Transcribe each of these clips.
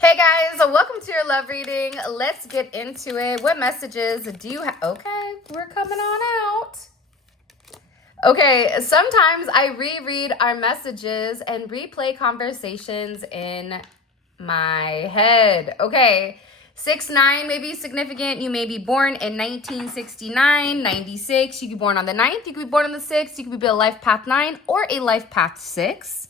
Hey guys, welcome to your love reading. Let's get into it. What messages do you have? Okay, we're coming on out. Okay, sometimes I reread our messages and replay conversations in my head. Okay, 6-9 may be significant. You may be born in 1969, 96. You could be born on the 9th. You could be born on the 6th. You could be a life path 9 or a life path 6.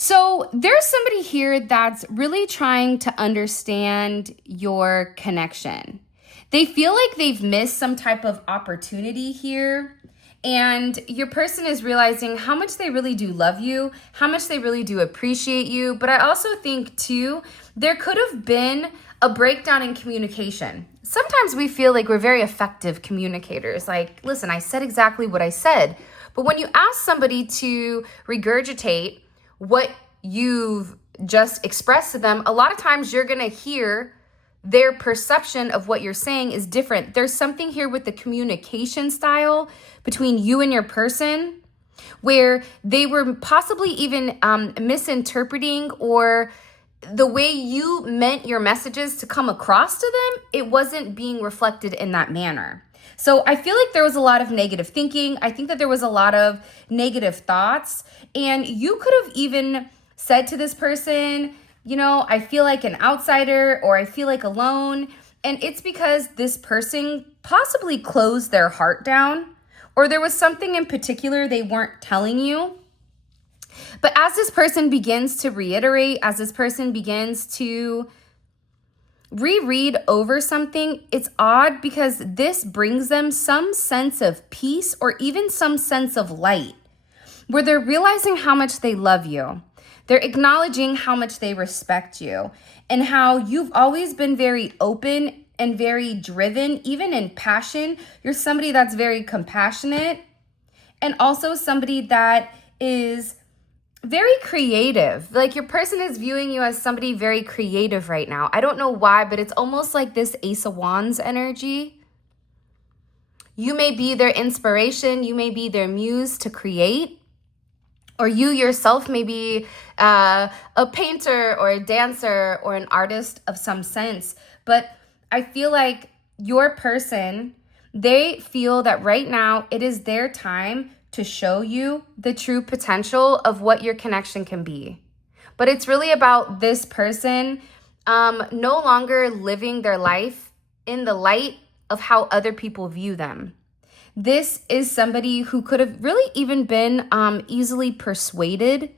So there's somebody here that's really trying to understand your connection. They feel like they've missed some type of opportunity here. And your person is realizing how much they really do love you, how much they really do appreciate you. But I also think, too, there could have been a breakdown in communication. Sometimes we feel like we're very effective communicators. Like, listen, I said exactly what I said. But when you ask somebody to regurgitate what you've just expressed to them, a lot of times you're going to hear their perception of what you're saying is different. There's something here with the communication style between you and your person where they were possibly even misinterpreting, or the way you meant your messages to come across to them, it wasn't being reflected in that manner. So I feel like there was a lot of negative thinking. I think that there was a lot of negative thoughts. And you could have even said to this person, you know, I feel like an outsider, or I feel like alone. And it's because this person possibly closed their heart down, or there was something in particular they weren't telling you. But as this person begins to reiterate, as this person begins to reread over something, it's odd because this brings them some sense of peace or even some sense of light, where they're realizing how much they love you. They're acknowledging how much they respect you and how you've always been very open and very driven, even in passion. You're somebody that's very compassionate, and also somebody that is very creative. Like, your person is viewing you as somebody very creative right now. I don't know why, but it's almost like this Ace of Wands energy. You may be their inspiration. You may be their muse to create. Or you yourself may be a painter or a dancer or an artist of some sense. But I feel like your person, they feel that right now it is their time to show you the true potential of what your connection can be. But it's really about this person no longer living their life in the light of how other people view them. This is somebody who could have really even been easily persuaded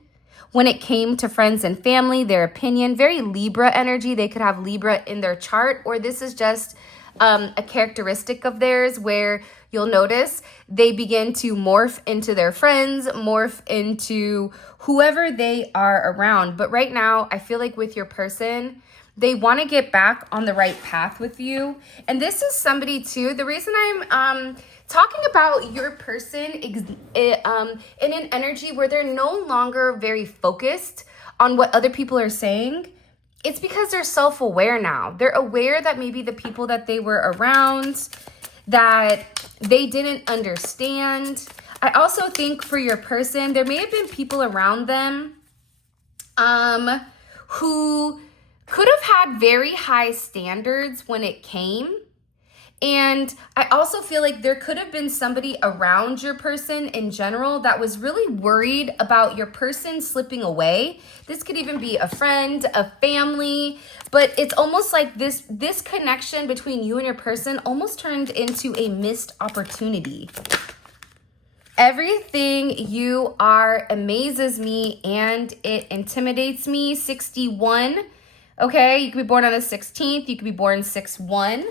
when it came to friends and family, their opinion, very Libra energy. They could have Libra in their chart, or this is just a characteristic of theirs where you'll notice they begin to morph into their friends, morph into whoever they are around. But right now, I feel like with your person, they want to get back on the right path with you. And this is somebody too. The reason I'm talking about your person in an energy where they're no longer very focused on what other people are saying, it's because they're self-aware now. They're aware that maybe the people that they were around, that they didn't understand. I also think for your person, there may have been people around them who could have had very high standards when it came. And I also feel like there could have been somebody around your person in general that was really worried about your person slipping away. This could even be a friend, a family, but it's almost like this connection between you and your person almost turned into a missed opportunity. Everything you are amazes me and it intimidates me. 61. Okay, you could be born on the 16th. You could be born 6-1. You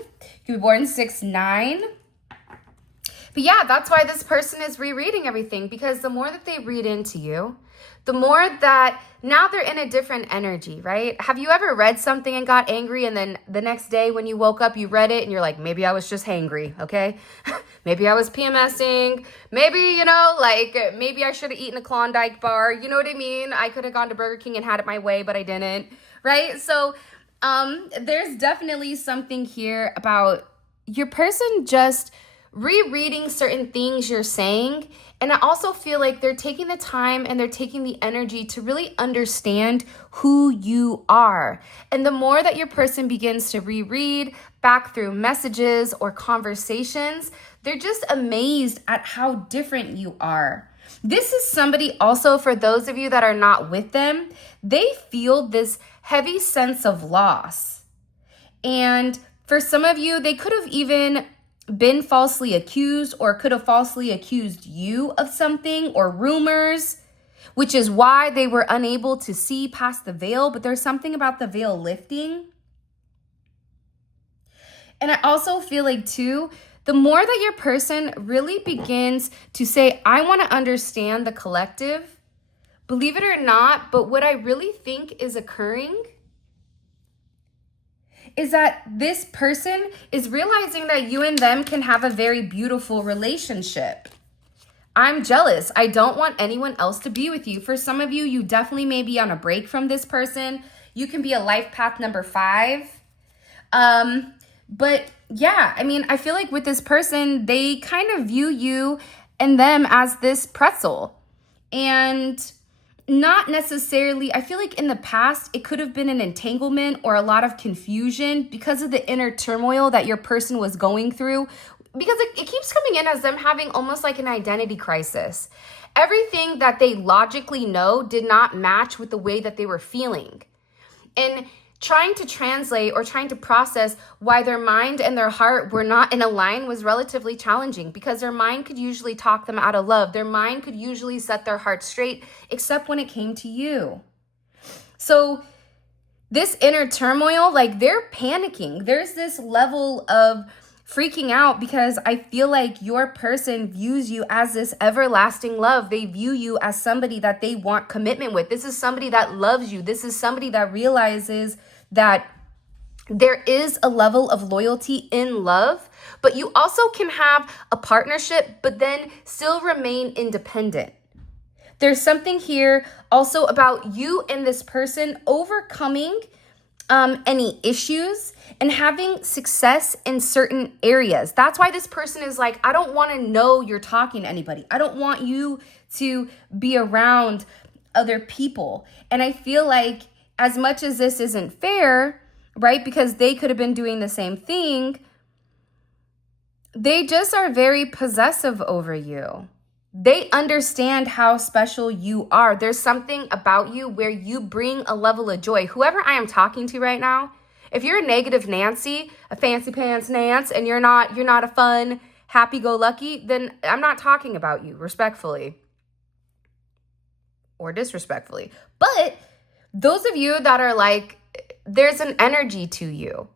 could be born 6-9. But yeah, that's why this person is rereading everything, because the more that they read into you, the more that now they're in a different energy, right? Have you ever read something and got angry, and then the next day when you woke up, you read it and you're like, maybe I was just hangry, okay? Maybe I was PMSing. Maybe, maybe I should have eaten a Klondike bar. You know what I mean? I could have gone to Burger King and had it my way, but I didn't, right? So there's definitely something here about your person just rereading certain things you're saying. And I also feel like they're taking the time and they're taking the energy to really understand who you are. And the more that your person begins to reread back through messages or conversations, they're just amazed at how different you are. This is somebody also, for those of you that are not with them, they feel this heavy sense of loss. And for some of you, they could have even been falsely accused or could have falsely accused you of something or rumors, which is why they were unable to see past the veil. But there's something about the veil lifting. And I also feel like too, the more that your person really begins to say, I want to understand the collective, believe it or not, but what I really think is occurring is that this person is realizing that you and them can have a very beautiful relationship. I'm jealous. I don't want anyone else to be with you. For some of you, you definitely may be on a break from this person. You can be a life path number 5. But yeah, I mean, I feel like with this person, they kind of view you and them as this pretzel. And not necessarily, I feel like in the past, it could have been an entanglement or a lot of confusion because of the inner turmoil that your person was going through. Because it keeps coming in as them having almost like an identity crisis. Everything that they logically know did not match with the way that they were feeling. And trying to translate or trying to process why their mind and their heart were not in a line was relatively challenging, because their mind could usually talk them out of love. Their mind could usually set their heart straight, except when it came to you. So this inner turmoil, like they're panicking. There's this level of freaking out because I feel like your person views you as this everlasting love. They view you as somebody that they want commitment with. This is somebody that loves you. This is somebody that realizes that there is a level of loyalty in love, but you also can have a partnership, but then still remain independent. There's something here also about you and this person overcoming any issues and having success in certain areas. That's why this person is like, I don't want to know you're talking to anybody. I don't want you to be around other people. And I feel like as much as this isn't fair, right, because they could have been doing the same thing, they just are very possessive over you. They understand how special you are. There's something about you where you bring a level of joy. Whoever I am talking to right now, if you're a negative Nancy, a fancy pants Nance, and you're not a fun, happy-go-lucky, then I'm not talking about you, respectfully or disrespectfully. But those of you that are like, there's an energy to you.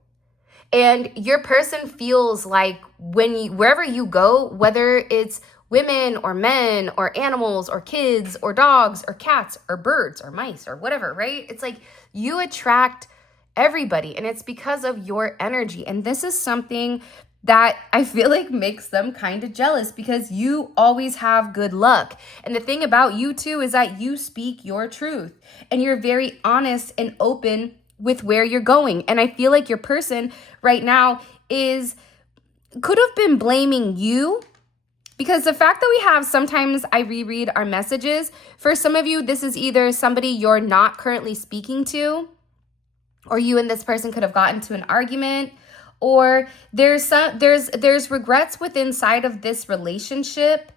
And your person feels like wherever you go, whether it's women or men or animals or kids or dogs or cats or birds or mice or whatever, right? It's like you attract everybody, and it's because of your energy. And this is something that I feel like makes them kind of jealous, because you always have good luck. And the thing about you too is that you speak your truth and you're very honest and open with where you're going. And I feel like your person right now could have been blaming you, because the fact that we have, sometimes I reread our messages. For some of you, this is either somebody you're not currently speaking to, or you and this person could have gotten to an argument, or there's regrets within inside of this relationship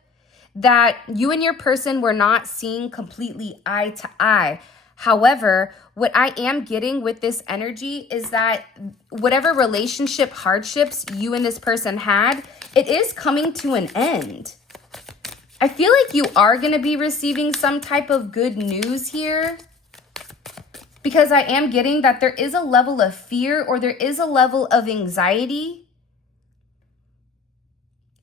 that you and your person were not seeing completely eye to eye. However, what I am getting with this energy is that whatever relationship hardships you and this person had, it is coming to an end. I feel like you are going to be receiving some type of good news here, because I am getting that there is a level of fear or there is a level of anxiety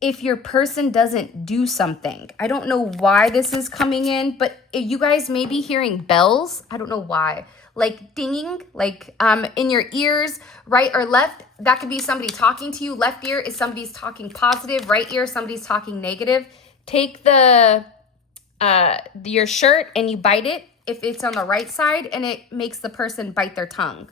if your person doesn't do something. I don't know why this is coming in, but you guys may be hearing bells. I don't know why. Like dinging, like in your ears, right or left. That could be somebody talking to you. Left ear is somebody's talking positive. Right ear, somebody's talking negative. Take your shirt and you bite it if it's on the right side, and it makes the person bite their tongue.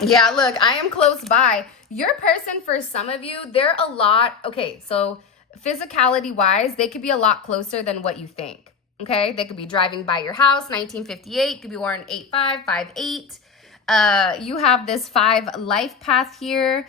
Yeah, look, I am close by. Your person, for some of you, they're a lot. Okay, so physicality wise, they could be a lot closer than what you think. Okay, they could be driving by your house, 1958, could be wearing 85, 58. You have this 5 life path here.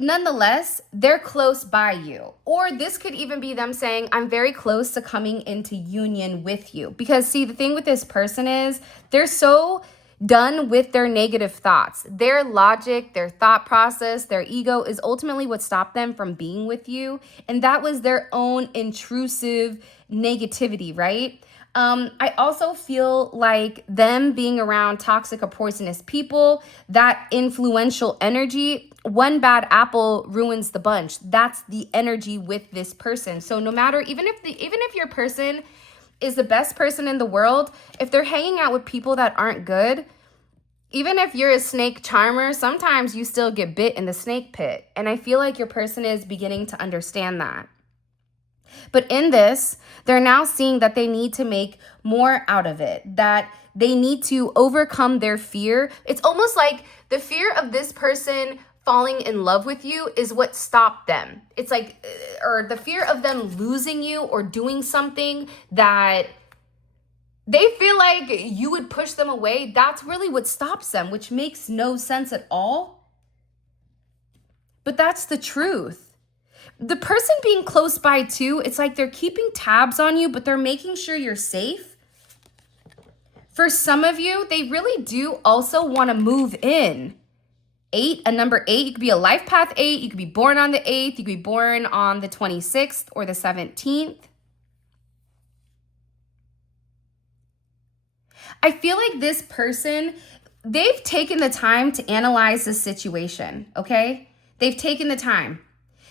Nonetheless, they're close by you. Or this could even be them saying, I'm very close to coming into union with you. Because see, the thing with this person is they're so done with their negative thoughts. Their logic, their thought process, their ego is ultimately what stopped them from being with you. And that was their own intrusive negativity, right? I also feel like them being around toxic or poisonous people, that influential energy, one bad apple ruins the bunch. That's the energy with this person. So no matter, even if your person is the best person in the world, if they're hanging out with people that aren't good, even if you're a snake charmer, sometimes you still get bit in the snake pit. And I feel like your person is beginning to understand that. But in this, they're now seeing that they need to make more out of it, that they need to overcome their fear. It's almost like the fear of this person falling in love with you is what stopped them. It's like, or the fear of them losing you or doing something that they feel like you would push them away. That's really what stops them, which makes no sense at all. But that's the truth. The person being close by too, it's like they're keeping tabs on you, but they're making sure you're safe. For some of you, they really do also want to move in. 8, a number 8, you could be a life path 8, you could be born on the 8th, you could be born on the 26th or the 17th. I feel like this person, they've taken the time to analyze the situation, okay? They've taken the time.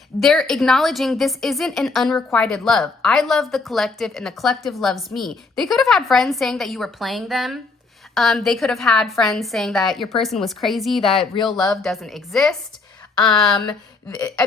They're acknowledging this isn't an unrequited love. I love the collective and the collective loves me. They could have had friends saying that you were playing them. They could have had friends saying that your person was crazy, that real love doesn't exist. I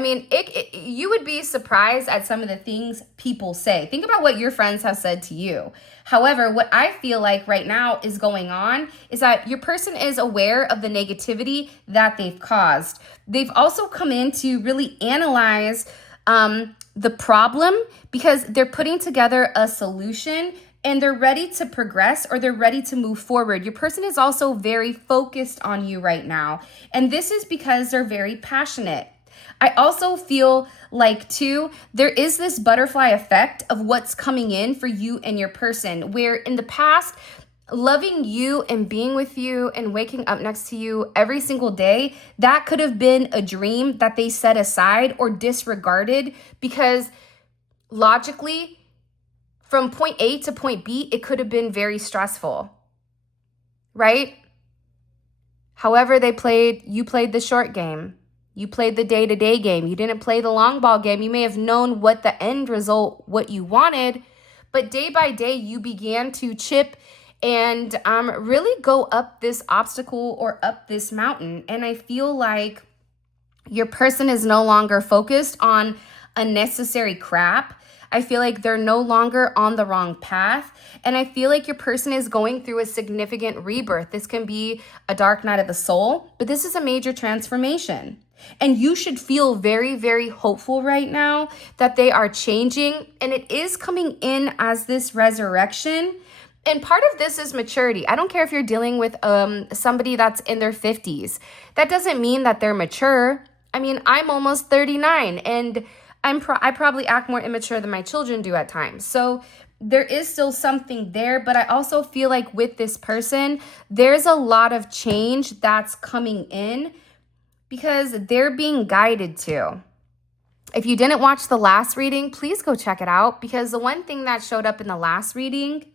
mean, you would be surprised at some of the things people say. Think about what your friends have said to you. However, what I feel like right now is going on is that your person is aware of the negativity that they've caused. They've also come in to really analyze the problem because they're putting together a solution and they're ready to progress or they're ready to move forward. Your person is also very focused on you right now. And this is because they're very passionate. I also feel like too, there is this butterfly effect of what's coming in for you and your person, where in the past, loving you and being with you and waking up next to you every single day, that could have been a dream that they set aside or disregarded because logically, from point A to point B, it could have been very stressful, right? However, you played the short game. You played the day-to-day game. You didn't play the long ball game. You may have known what the end result, what you wanted, but day by day, you began to chip and really go up this obstacle or up this mountain. And I feel like your person is no longer focused on unnecessary crap. I feel like they're no longer on the wrong path. And I feel like your person is going through a significant rebirth. This can be a dark night of the soul, but this is a major transformation. And you should feel very, very hopeful right now that they are changing. And it is coming in as this resurrection. And part of this is maturity. I don't care if you're dealing with somebody that's in their 50s. That doesn't mean that they're mature. I mean, I'm almost 39 and I probably act more immature than my children do at times. So there is still something there, but I also feel like with this person, there's a lot of change that's coming in because they're being guided to. If you didn't watch the last reading, please go check it out because the one thing that showed up in the last reading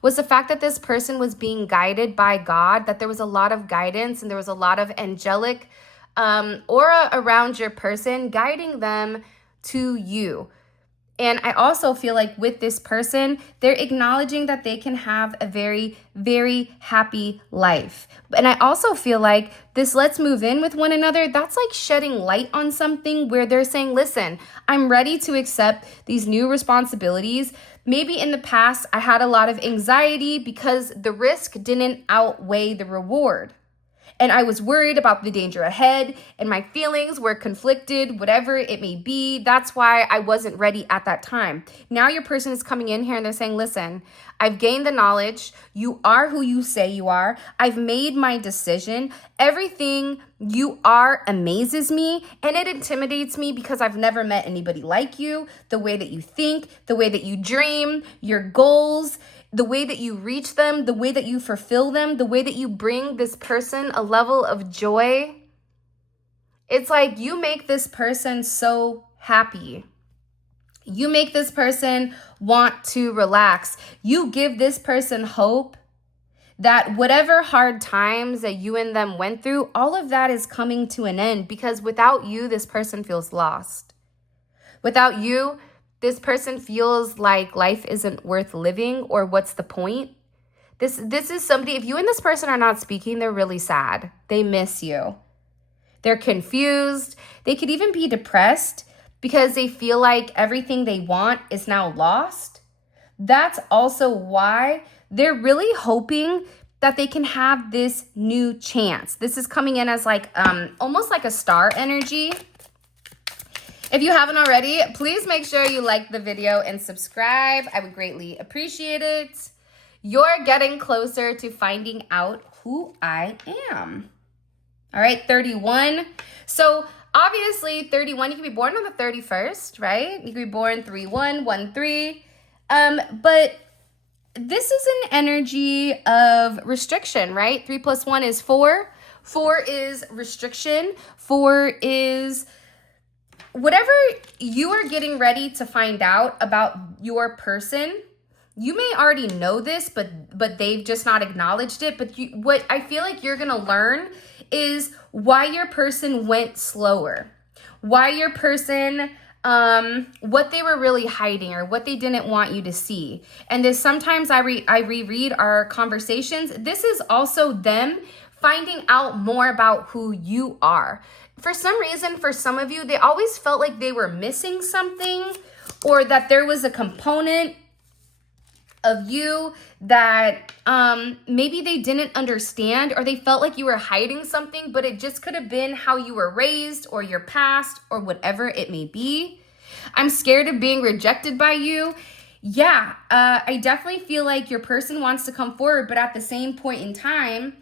was the fact that this person was being guided by God, that there was a lot of guidance and there was a lot of angelic aura around your person guiding them to you. And I also feel like with this person, they're acknowledging that they can have a very, very happy life. And I also feel like this let's move in with one another, that's like shedding light on something where they're saying, listen, I'm ready to accept these new responsibilities. Maybe in the past, I had a lot of anxiety because the risk didn't outweigh the reward. and I was worried about the danger ahead, and my feelings were conflicted, whatever it may be. That's why I wasn't ready at that time. Now your person is coming in here and they're saying, listen, I've gained the knowledge. You are who you say you are. I've made my decision. Everything you are amazes me, and it intimidates me because I've never met anybody like you. The way that you think, the way that you dream, your goals, the way that you reach them, the way that you fulfill them, the way that you bring this person a level of joy. It's like you make this person so happy. You make this person want to relax. You give this person hope that whatever hard times that you and them went through, all of that is coming to an end, because without you, this person feels lost. Without you, this person feels like life isn't worth living, or what's the point? This is somebody, if you and this person are not speaking, they're really sad. They miss you. They're confused. They could even be depressed because they feel like everything they want is now lost. That's also why they're really hoping that they can have this new chance. This is coming in as like almost like a star energy. If you haven't already, please make sure you like the video and subscribe. I would greatly appreciate it. You're getting closer to finding out who I am. All right, 31. So obviously 31, you can be born on the 31st, right? You can be born 3-1, 1-3. But this is an energy of restriction, right? 3 + 1 is 4. 4 is restriction. 4 is whatever you are getting ready to find out about your person. You may already know this, but they've just not acknowledged it. But what I feel like you're going to learn is why your person went slower, why your person, what they were really hiding or what they didn't want you to see. And this, sometimes I reread our conversations. This is also them finding out more about who you are. For some reason, for some of you, they always felt like they were missing something, or that there was a component of you that maybe they didn't understand, or they felt like you were hiding something, but it just could have been how you were raised or your past or whatever it may be. I'm scared of being rejected by you. Yeah, I definitely feel like your person wants to come forward, but at the same point in time,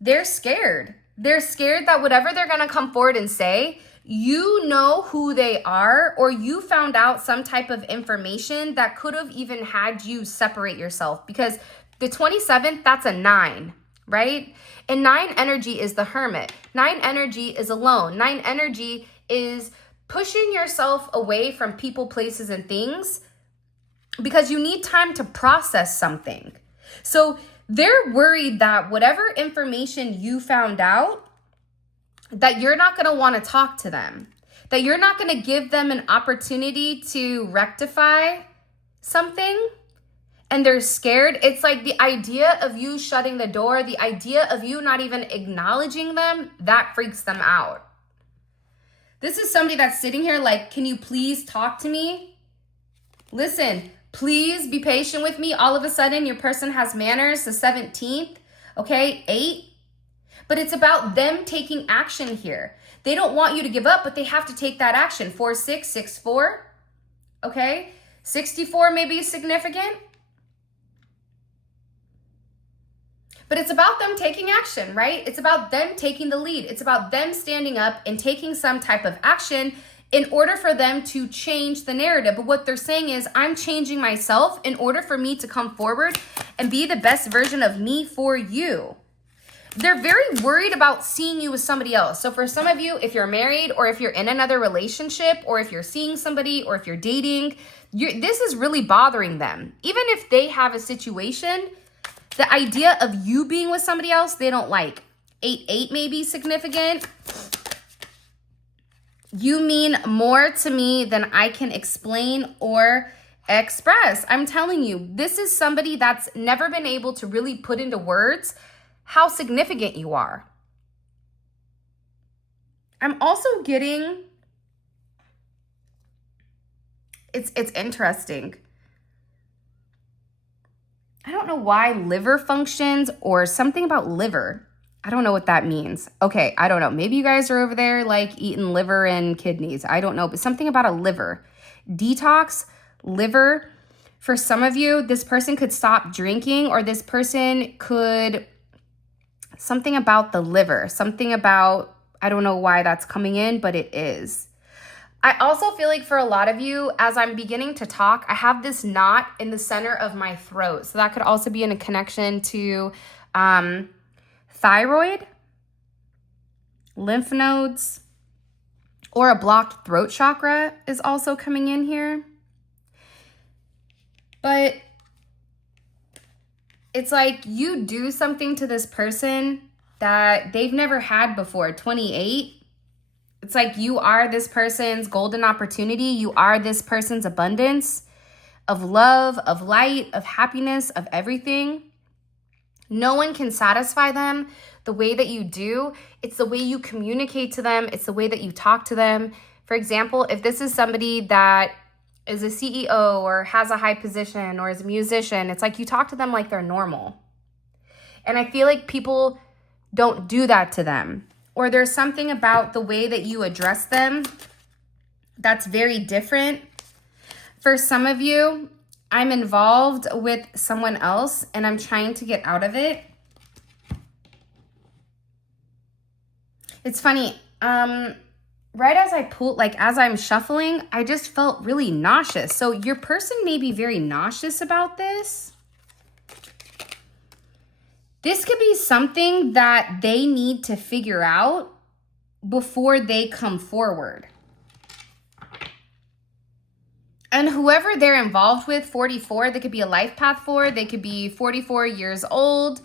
they're scared. They're scared that whatever they're going to come forward and say, you know who they are, or you found out some type of information that could have even had you separate yourself, because the 27th, that's a 9, right? And 9 energy is the hermit. 9 energy is alone. 9 energy is pushing yourself away from people, places, and things because you need time to process something. So they're worried that whatever information you found out, that you're not going to want to talk to them, that you're not going to give them an opportunity to rectify something, and they're scared. It's like the idea of you shutting the door, the idea of you not even acknowledging them, that freaks them out. This is somebody that's sitting here like, can you please talk to me? Listen, please be patient with me. All of a sudden, your person has manners, the 17th, okay, 8. But it's about them taking action here. They don't want you to give up, but they have to take that action. 4-6, 6-4, okay? 64 may be significant. But it's about them taking action, right? It's about them taking the lead. It's about them standing up and taking some type of action in order for them to change the narrative. But what they're saying is, I'm changing myself in order for me to come forward and be the best version of me for you. They're very worried about seeing you with somebody else. So for some of you, if you're married, or if you're in another relationship, or if you're seeing somebody, or if you're dating, this is really bothering them. Even if they have a situation, the idea of you being with somebody else, they don't like. 8-8 may be significant. You mean more to me than I can explain or express. I'm telling you, this is somebody that's never been able to really put into words how significant you are. I'm also getting, it's interesting. I don't know why liver functions or something about liver. I don't know what that means. Okay, I don't know. Maybe you guys are over there like eating liver and kidneys. I don't know, but something about a liver. Detox, liver. For some of you, this person could stop drinking, or this person could, something about the liver, something about, I don't know why that's coming in, but it is. I also feel like for a lot of you, as I'm beginning to talk, I have this knot in the center of my throat. So that could also be in a connection to thyroid, lymph nodes, or a blocked throat chakra is also coming in here. But it's like you do something to this person that they've never had before. 28. It's like you are this person's golden opportunity. You are this person's abundance of love, of light, of happiness, of everything. No one can satisfy them the way that you do. It's the way you communicate to them. It's the way that you talk to them. For example, if this is somebody that is a CEO or has a high position or is a musician, it's like you talk to them like they're normal. And I feel like people don't do that to them. Or there's something about the way that you address them that's very different. For some of you, I'm involved with someone else and I'm trying to get out of it. It's funny. Right as I pulled, like as I'm shuffling, I just felt really nauseous. So your person may be very nauseous about this. This could be something that they need to figure out before they come forward. And whoever they're involved with, 44, they could be a life path for, they could be 44 years old.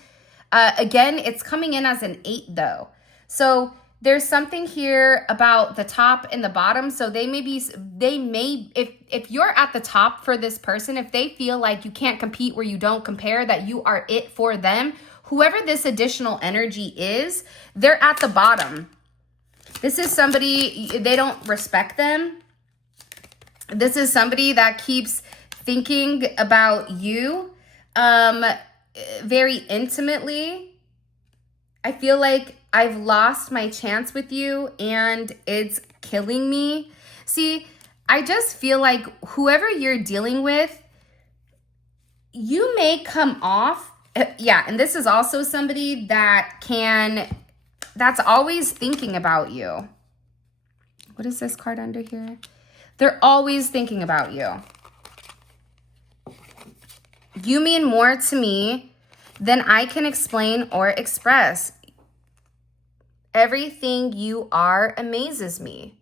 Again, it's coming in as an 8 though. So there's something here about the top and the bottom. So if you're at the top for this person, if they feel like you can't compete where you don't compare, that you are it for them, whoever this additional energy is, they're at the bottom. This is somebody, they don't respect them. This is somebody that keeps thinking about you very intimately. I feel like I've lost my chance with you and it's killing me. See, I just feel like whoever you're dealing with, you may come off. Yeah, and this is also somebody that's always thinking about you. What is this card under here? They're always thinking about you. You mean more to me than I can explain or express. Everything you are amazes me.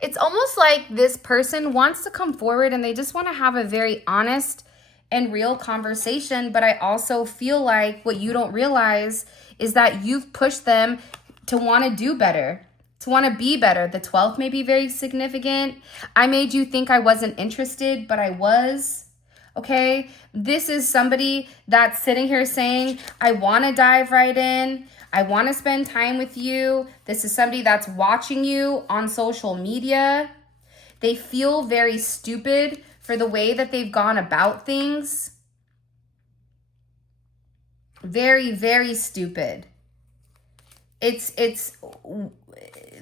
It's almost like this person wants to come forward and they just want to have a very honest and real conversation. But I also feel like what you don't realize is that you've pushed them to want to do better, to want to be better. The 12th may be very significant. I made you think I wasn't interested, but I was. Okay, this is somebody that's sitting here saying, I want to dive right in. I want to spend time with you. This is somebody that's watching you on social media. They feel very stupid for the way that they've gone about things. Very, very stupid.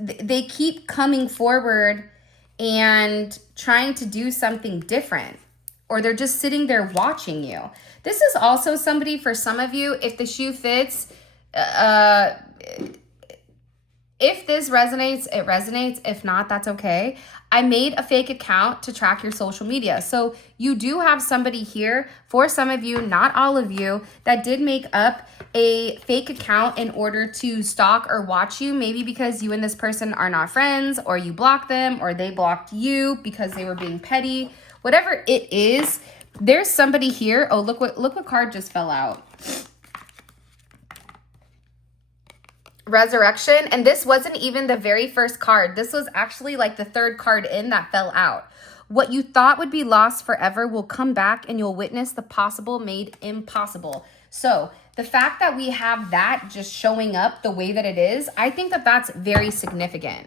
They keep coming forward and trying to do something different, or they're just sitting there watching you. This is also somebody, for some of you, if the shoe fits, if this resonates, it resonates. If not, that's okay. I made a fake account to track your social media. So you do have somebody here, for some of you, not all of you, that did make up a fake account in order to stalk or watch you. Maybe because you and this person are not friends, or you blocked them, or they blocked you because they were being petty. Whatever it is, there's somebody here. Oh, look what card just fell out. Resurrection. And this wasn't even the very first card. This was actually like the third card in that fell out. What you thought would be lost forever will come back, and you'll witness the possible made impossible. So the fact that we have that just showing up the way that it is, I think that that's very significant.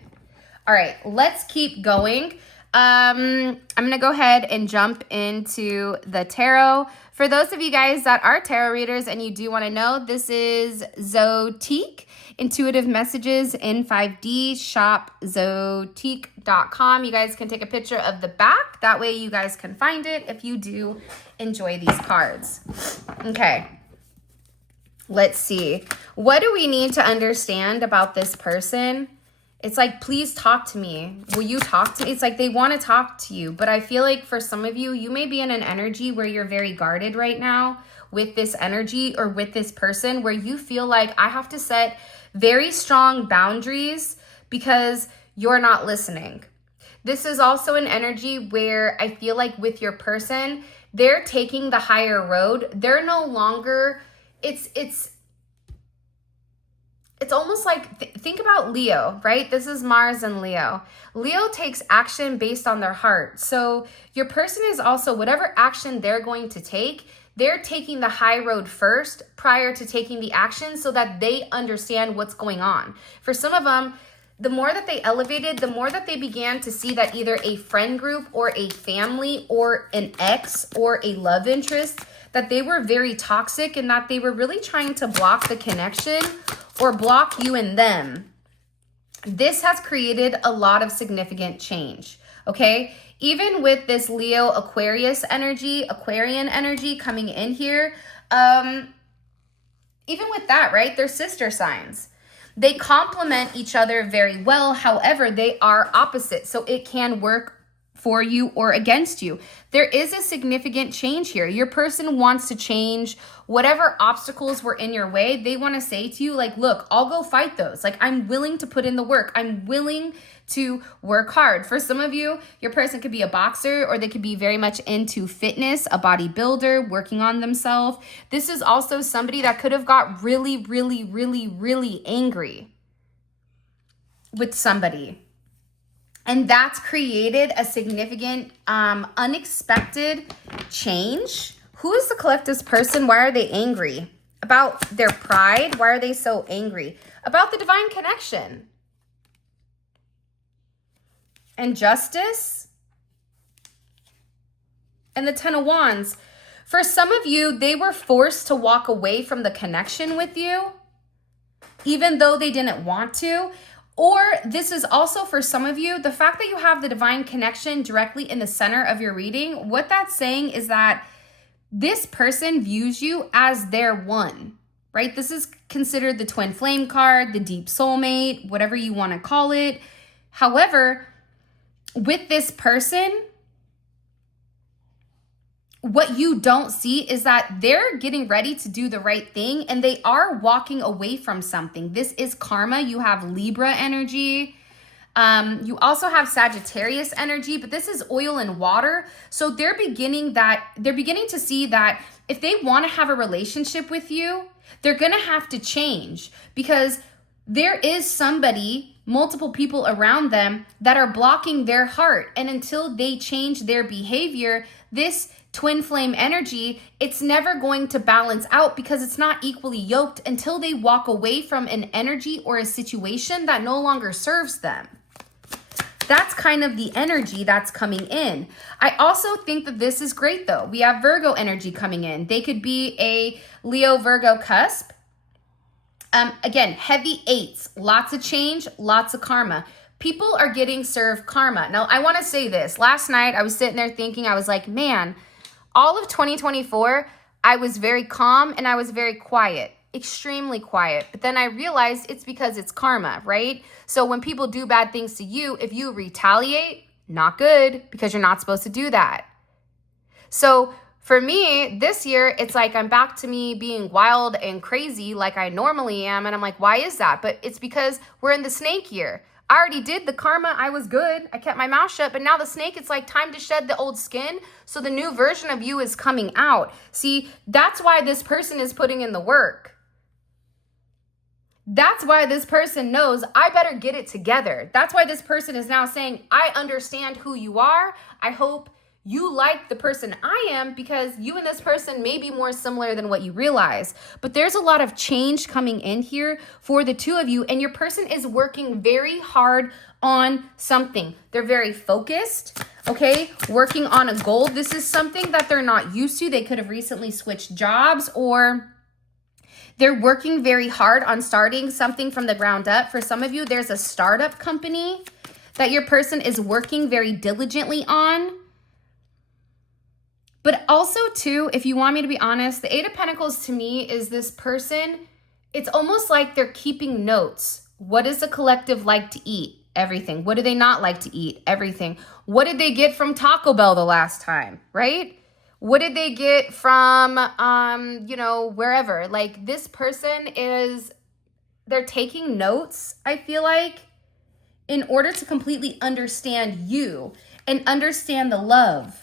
All right, let's keep going. I'm going to go ahead and jump into the tarot. For those of you guys that are tarot readers and you do want to know, this is Zoetique, Intuitive Messages in 5D, shop Zoetique.com. You guys can take a picture of the back. That way you guys can find it if you do enjoy these cards. Okay. Let's see. What do we need to understand about this person? It's like, please talk to me. Will you talk to me? It's like they want to talk to you. But I feel like for some of you, you may be in an energy where you're very guarded right now with this energy or with this person, where you feel like I have to set very strong boundaries because you're not listening. This is also an energy where I feel like with your person, they're taking the higher road. They're no longer, it's almost like, think about Leo, right? This is Mars and Leo. Leo takes action based on their heart. So your person is also, whatever action they're going to take, they're taking the high road first prior to taking the action so that they understand what's going on. For some of them, the more that they elevated, the more that they began to see that either a friend group or a family or an ex or a love interest, that they were very toxic and that they were really trying to block the connection or block you and them. This has created a lot of significant change, okay? Even with this Leo Aquarius energy, Aquarian energy coming in here, even with that, right? They're sister signs. They complement each other very well. However, they are opposite. So it can work for you or against you. There is a significant change here. Your person wants to change whatever obstacles were in your way. They want to say to you, like, look, I'll go fight those. Like, I'm willing to put in the work. I'm willing to work hard. For some of you, your person could be a boxer, or they could be very much into fitness, a bodybuilder, working on themselves. This is also somebody that could have got really, really, really, really angry with somebody. And that's created a significant, unexpected change. Who is the collective's person? Why are they angry? About their pride? Why are they so angry? About the divine connection. And justice. And the Ten of Wands. For some of you, they were forced to walk away from the connection with you, even though they didn't want to. Or this is also for some of you, the fact that you have the divine connection directly in the center of your reading, what that's saying is that this person views you as their one, right? This is considered the twin flame card, the deep soulmate, whatever you want to call it. However, with this person, what you don't see is that they're getting ready to do the right thing and they are walking away from something. This is karma. You have Libra energy. You also have Sagittarius energy, but this is oil and water. So they're beginning to see that if they want to have a relationship with you, they're going to have to change, because there is somebody, multiple people around them that are blocking their heart. And until they change their behavior, this twin flame energy, it's never going to balance out, because it's not equally yoked until they walk away from an energy or a situation that no longer serves them. That's kind of the energy that's coming in. I also think that this is great though. We have Virgo energy coming in. They could be a Leo Virgo cusp. Again, heavy eights, lots of change, lots of karma. People are getting served karma. Now, I want to say this. Last night, I was sitting there thinking, I was like, man, all of 2024, I was very calm and I was very quiet, extremely quiet. But then I realized it's because it's karma, right? So when people do bad things to you, if you retaliate, not good, because you're not supposed to do that. So for me, this year, it's like I'm back to me being wild and crazy like I normally am. And I'm like, why is that? But it's because we're in the snake year. I already did the karma. I was good. I kept my mouth shut. But now the snake, it's like time to shed the old skin. So the new version of you is coming out. See, that's why this person is putting in the work. That's why this person knows I better get it together. That's why this person is now saying, I understand who you are. I hope You like the person I am because you and this person may be more similar than what you realize. But there's a lot of change coming in here for the two of you, and your person is working very hard on something. They're very focused, okay? Working on a goal. This is something that they're not used to. They could have recently switched jobs, or they're working very hard on starting something from the ground up. For some of you, there's a startup company that your person is working very diligently on. But also, too, if you want me to be honest, the Eight of Pentacles to me is this person, it's almost like they're keeping notes. What does the collective like to eat? Everything. What do they not like to eat? Everything. What did they get from Taco Bell the last time, right? What did they get from, wherever? Like, this person they're taking notes, I feel like, in order to completely understand you and understand the love.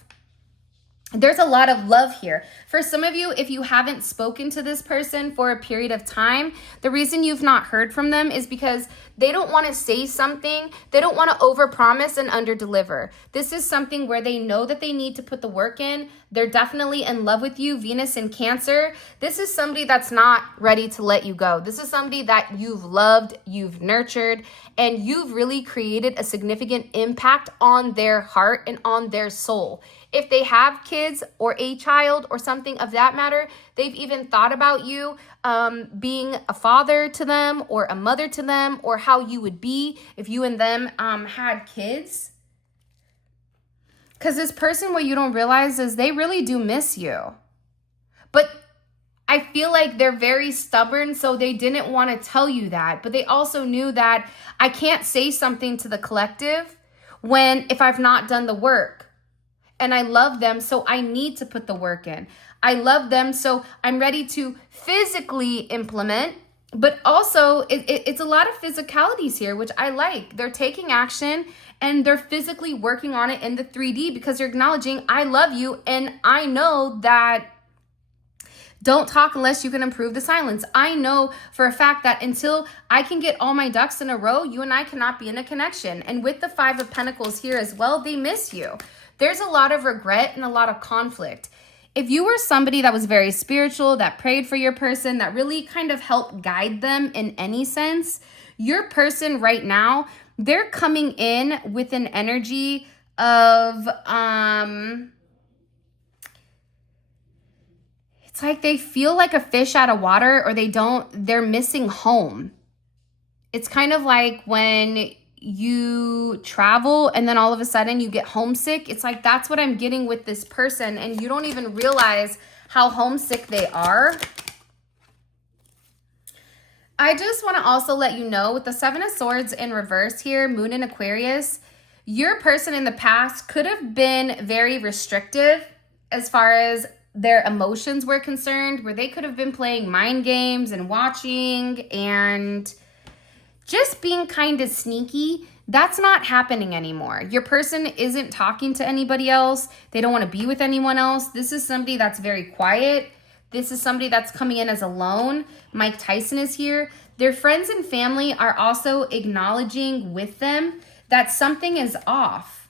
There's a lot of love here. For some of you, if you haven't spoken to this person for a period of time, the reason you've not heard from them is because they don't want to say something. They don't want to overpromise and underdeliver. This is something where they know that they need to put the work in. They're definitely in love with you, Venus in Cancer. This is somebody that's not ready to let you go. This is somebody that you've loved, you've nurtured, and you've really created a significant impact on their heart and on their soul. If they have kids or a child or something of that matter, they've even thought about you being a father to them or a mother to them, or how you would be if you and them had kids. Because this person, what you don't realize is they really do miss you. But I feel like they're very stubborn, so they didn't want to tell you that. But they also knew that I can't say something to the collective if I've not done the work. And I love them, so I need to put the work in. I love them, so I'm ready to physically implement, but also it's a lot of physicalities here, which I like. They're taking action and they're physically working on it in the 3D because you're acknowledging, I love you, and I know that don't talk unless you can improve the silence. I know for a fact that until I can get all my ducks in a row, you and I cannot be in a connection. And with the Five of Pentacles here as well, they miss you. There's a lot of regret and a lot of conflict. If you were somebody that was very spiritual, that prayed for your person, that really kind of helped guide them in any sense, your person right now, they're coming in with an energy of, it's like they feel like a fish out of water, or they're missing home. It's kind of like when you travel and then all of a sudden you get homesick. It's like that's what I'm getting with this person, and you don't even realize how homesick they are. I just want to also let you know, with the Seven of Swords in reverse here, Moon in Aquarius, your person in the past could have been very restrictive as far as their emotions were concerned, where they could have been playing mind games and watching and just being kind of sneaky. That's not happening anymore. Your person isn't talking to anybody else. They don't want to be with anyone else. This is somebody that's very quiet. This is somebody that's coming in as alone. Mike Tyson is here. Their friends and family are also acknowledging with them that something is off,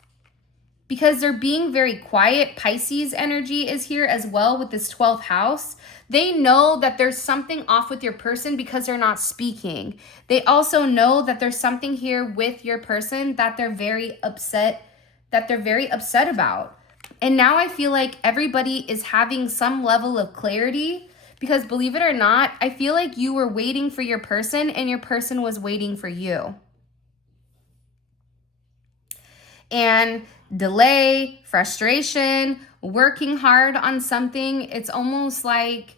because they're being very quiet. Pisces energy is here as well with this 12th house. They know that there's something off with your person because they're not speaking. They also know that there's something here with your person that they're very upset about. And now I feel like everybody is having some level of clarity, because believe it or not, I feel like you were waiting for your person and your person was waiting for you. And delay, frustration, working hard on something, it's almost like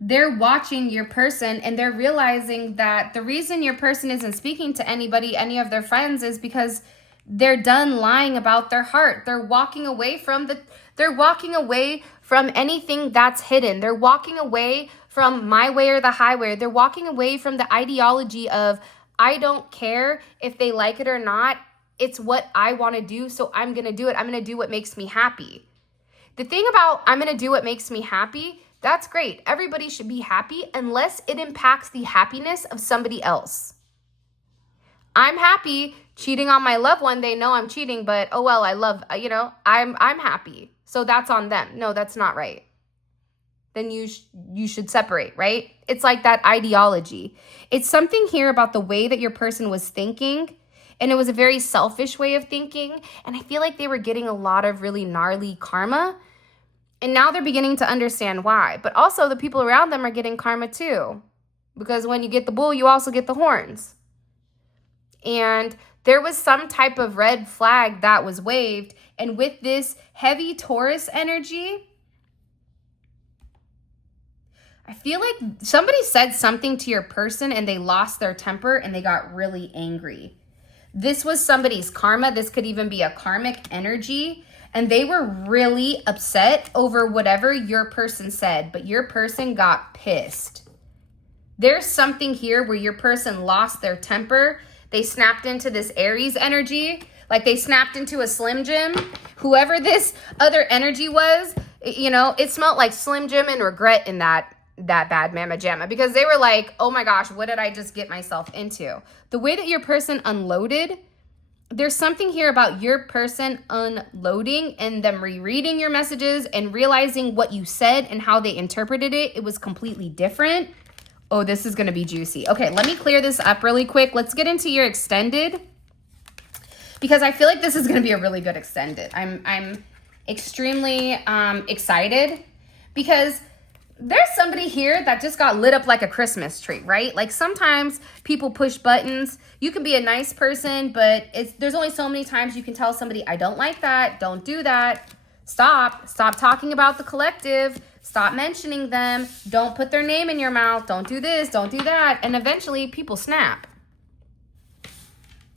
they're watching your person and they're realizing that the reason your person isn't speaking to anybody, any of their friends, is because they're done lying about their heart. They're walking away from anything that's hidden. They're walking away from my way or the highway. They're walking away from the ideology of, I don't care if they like it or not. It's what I want to do, so I'm going to do it. I'm going to do what makes me happy. The thing about I'm going to do what makes me happy, that's great. Everybody should be happy unless it impacts the happiness of somebody else. I'm happy cheating on my loved one, they know I'm cheating, but oh well, I'm happy. So that's on them. No, that's not right. Then you should separate, right? It's like that ideology. It's something here about the way that your person was thinking, and it was a very selfish way of thinking, and I feel like they were getting a lot of really gnarly karma, and now they're beginning to understand why. But also the people around them are getting karma too, because when you get the bull, you also get the horns. And there was some type of red flag that was waved, and with this heavy Taurus energy, I feel like somebody said something to your person and they lost their temper and they got really angry. This was somebody's karma. This could even be a karmic energy. And they were really upset over whatever your person said, but your person got pissed. There's something here where your person lost their temper. They snapped into this Aries energy, like they snapped into a Slim Jim. Whoever this other energy was, it smelled like Slim Jim and regret in that bad mama jamma, because they were like, oh my gosh, what did I just get myself into? The way that your person unloaded, there's something here about your person unloading and them rereading your messages and realizing what you said and how they interpreted it. It was completely different. Oh, this is going to be juicy. Okay, let me clear this up really quick. Let's get into your extended, because I feel like this is going to be a really good extended. I'm extremely excited, because there's somebody here that just got lit up like a Christmas tree, right? Like sometimes people push buttons. You can be a nice person, but there's only so many times you can tell somebody, I don't like that. Don't do that. Stop talking about the collective. Stop mentioning them. Don't put their name in your mouth. Don't do this. Don't do that. And eventually people snap.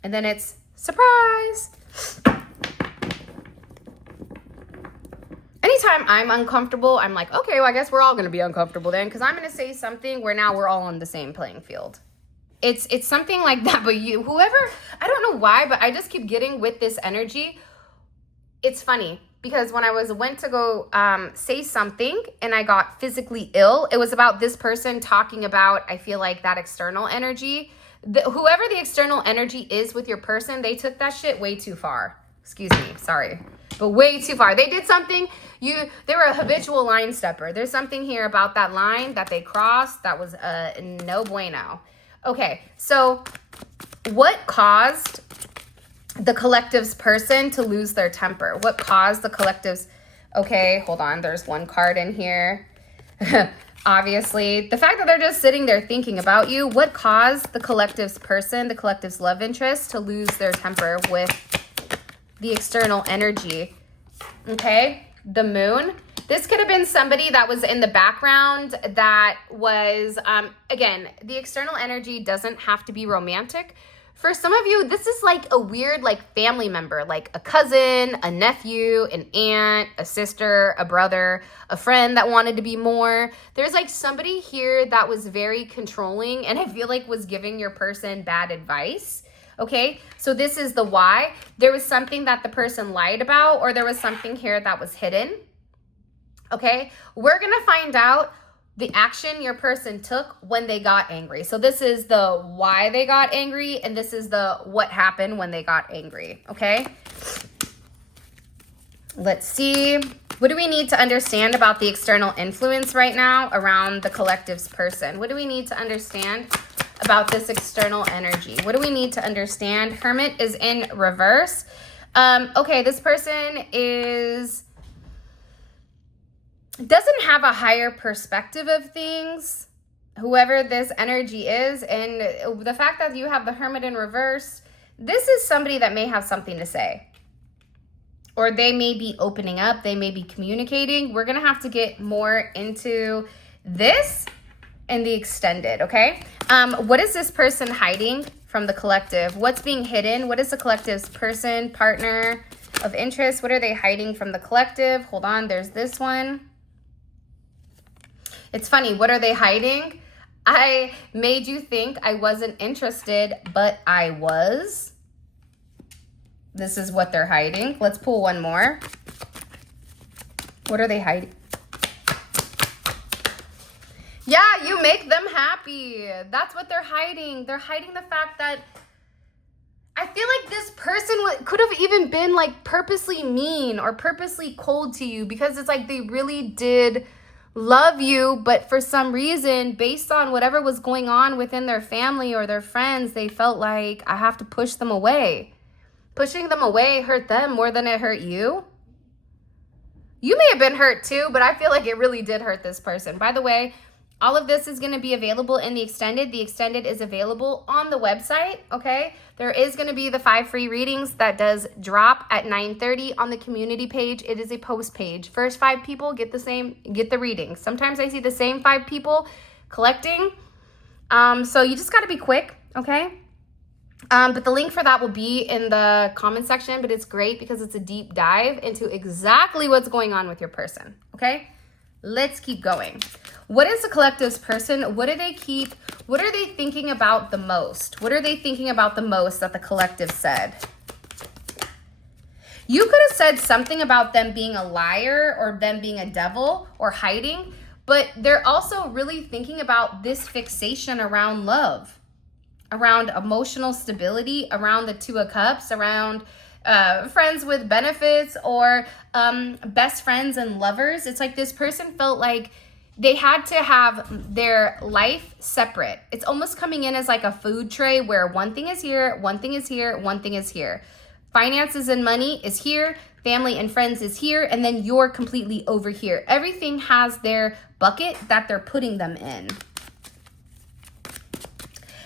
And then it's surprise. Anytime I'm uncomfortable, I'm like, okay, well, I guess we're all going to be uncomfortable then, because I'm going to say something where now we're all on the same playing field. It's something like that. But whoever, I don't know why, but I just keep getting with this energy. It's funny because when I went to go say something and I got physically ill, it was about this person talking about, I feel like, that external energy. Whoever the external energy is with your person, they took that shit way too far. Excuse me, sorry. But way too far. They did something, they were a habitual line stepper. There's something here about that line that they crossed that was no bueno. Okay, so what caused the collective's person to lose their temper? What caused the collective's, okay, hold on, there's one card in here. Obviously, the fact that they're just sitting there thinking about you, what caused the collective's person, the collective's love interest, to lose their temper with the external energy? Okay, the moon. This could have been somebody that was in the background that was, again, the external energy doesn't have to be romantic. For some of you, this is like a weird, like, family member, like a cousin, a nephew, an aunt, a sister, a brother, a friend that wanted to be more. There's like somebody here that was very controlling and I feel like was giving your person bad advice. Okay, so this is the why. There was something that the person lied about, or there was something here that was hidden. Okay, we're gonna find out the action your person took when they got angry. So this is the why they got angry, and this is the what happened when they got angry. Okay, let's see. What do we need to understand about the external influence right now around the collective's person? What do we need to understand about this external energy? What do we need to understand? Hermit is in reverse. Okay, this person doesn't have a higher perspective of things, whoever this energy is. And the fact that you have the Hermit in reverse, this is somebody that may have something to say, or they may be opening up, they may be communicating. We're gonna have to get more into this and the extended, okay? What is this person hiding from the collective? What's being hidden? What is the collective's person, partner of interest? What are they hiding from the collective? Hold on, there's this one. It's funny, what are they hiding? I made you think I wasn't interested, but I was. This is what they're hiding. Let's pull one more. What are they hiding? Yeah, you make them happy. That's what they're hiding. They're hiding the fact that I feel feel like this person could have even been like purposely mean or purposely cold to you, because it's like they really did love you, but for some reason, based on whatever was going on within their family or their friends, they felt like, I have to push them away. Pushing them away hurt them more than it hurt you. You may have been hurt too, but I feel like it really did hurt this person. By the way, all of this is going to be available in the extended. The extended is available on the website, okay? There is going to be the 5 free readings that does drop at 9:30 on the community page. It is a post page. First 5 people get the readings. Sometimes I see the same 5 people collecting. So you just got to be quick, okay? But the link for that will be in the comment section, but it's great because it's a deep dive into exactly what's going on with your person, okay? Let's keep going. What is the collective's person? What are they thinking about the most? What are they thinking about the most that the collective said? You could have said something about them being a liar or them being a devil or hiding, but they're also really thinking about this fixation around love, around emotional stability, around the 2 of Cups, around friends with benefits, or best friends and lovers. It's like this person felt like they had to have their life separate. It's almost coming in as like a food tray where one thing is here, one thing is here, one thing is here. Finances and money is here, family and friends is here, and then you're completely over here. Everything has their bucket that they're putting them in.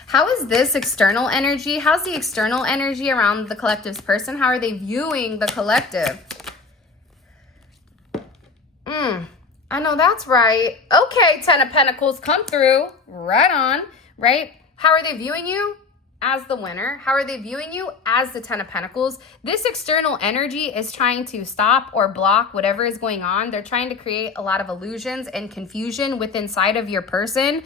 How is this external energy? How's the external energy around the collective's person? How are they viewing the collective? I know that's right. Okay, 10 of Pentacles, come through. Right on, right? How are they viewing you? As the winner. How are they viewing you? As the 10 of Pentacles. This external energy is trying to stop or block whatever is going on. They're trying to create a lot of illusions and confusion within inside of your person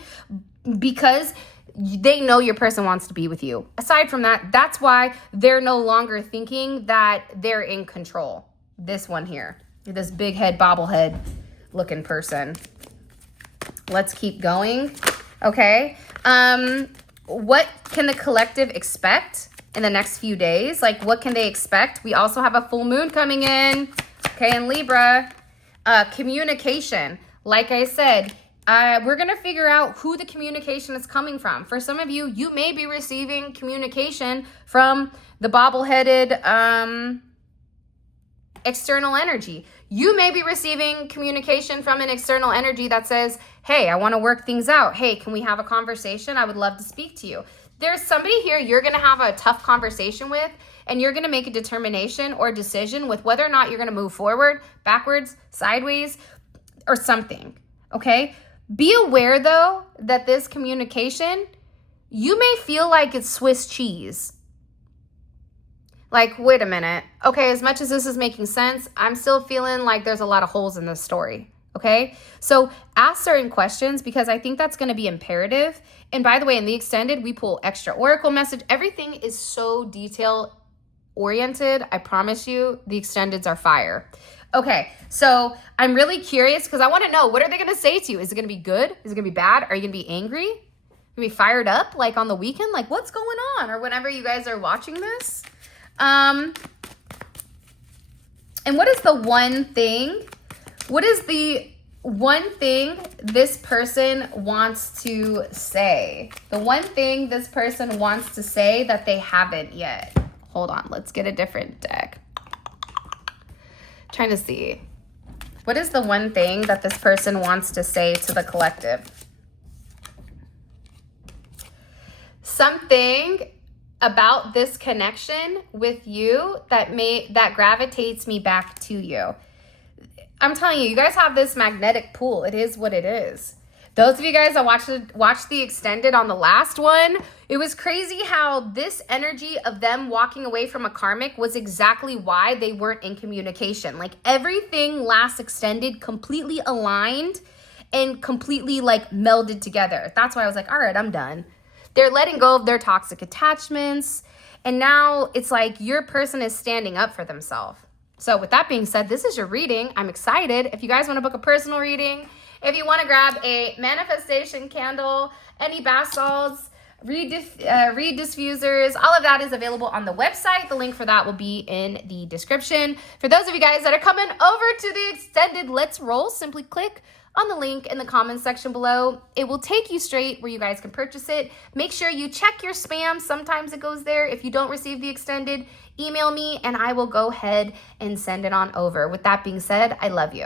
because they know your person wants to be with you. Aside from that, that's why they're no longer thinking that they're in control. This one here, this big head, bobblehead looking person. Let's keep going. Okay. What can the collective expect in the next few days? Like, what can they expect? We also have a full moon coming in. Okay, in Libra. Communication. Like I said, we're going to figure out who the communication is coming from. For some of you, you may be receiving communication from the bobble-headed external energy. You may be receiving communication from an external energy that says, hey, I want to work things out. Hey, can we have a conversation? I would love to speak to you. There's somebody here you're going to have a tough conversation with, and you're going to make a determination or decision with whether or not you're going to move forward, backwards, sideways, or something. Okay? Be aware, though, that this communication, you may feel like it's Swiss cheese. Like, wait a minute. Okay, as much as this is making sense, I'm still feeling like there's a lot of holes in this story. Okay? So ask certain questions because I think that's going to be imperative. And by the way, in the extended, we pull extra oracle message. Everything is so detail oriented. I promise you, the extendeds are fire. Okay, so I'm really curious because I want to know, what are they going to say to you? Is it going to be good? Is it going to be bad? Are you going to be angry? Going to be fired up like on the weekend? Like, what's going on? Or whenever you guys are watching this? And what is the one thing? What is the one thing this person wants to say? The one thing this person wants to say that they haven't yet. Hold on, let's get a different deck. Trying to see. What is the one thing that this person wants to say to the collective? Something about this connection with you that gravitates me back to you. I'm telling you, you guys have this magnetic pull. It is what it is. Those of you guys that watched the extended on the last one, it was crazy how this energy of them walking away from a karmic was exactly why they weren't in communication. Like, everything last extended completely aligned and completely like melded together. That's why I was like, all right, I'm done. They're letting go of their toxic attachments. And now it's like your person is standing up for themselves. So with that being said, this is your reading. I'm excited. If you guys want to book a personal reading, if you want to grab a manifestation candle, any bath salts, reed diffusers, all of that is available on the website. The link for that will be in the description. For those of you guys that are coming over to the extended Let's Roll, simply click on the link in the comments section below. It will take you straight where you guys can purchase it. Make sure you check your spam. Sometimes it goes there. If you don't receive the extended, email me and I will go ahead and send it on over. With that being said, I love you.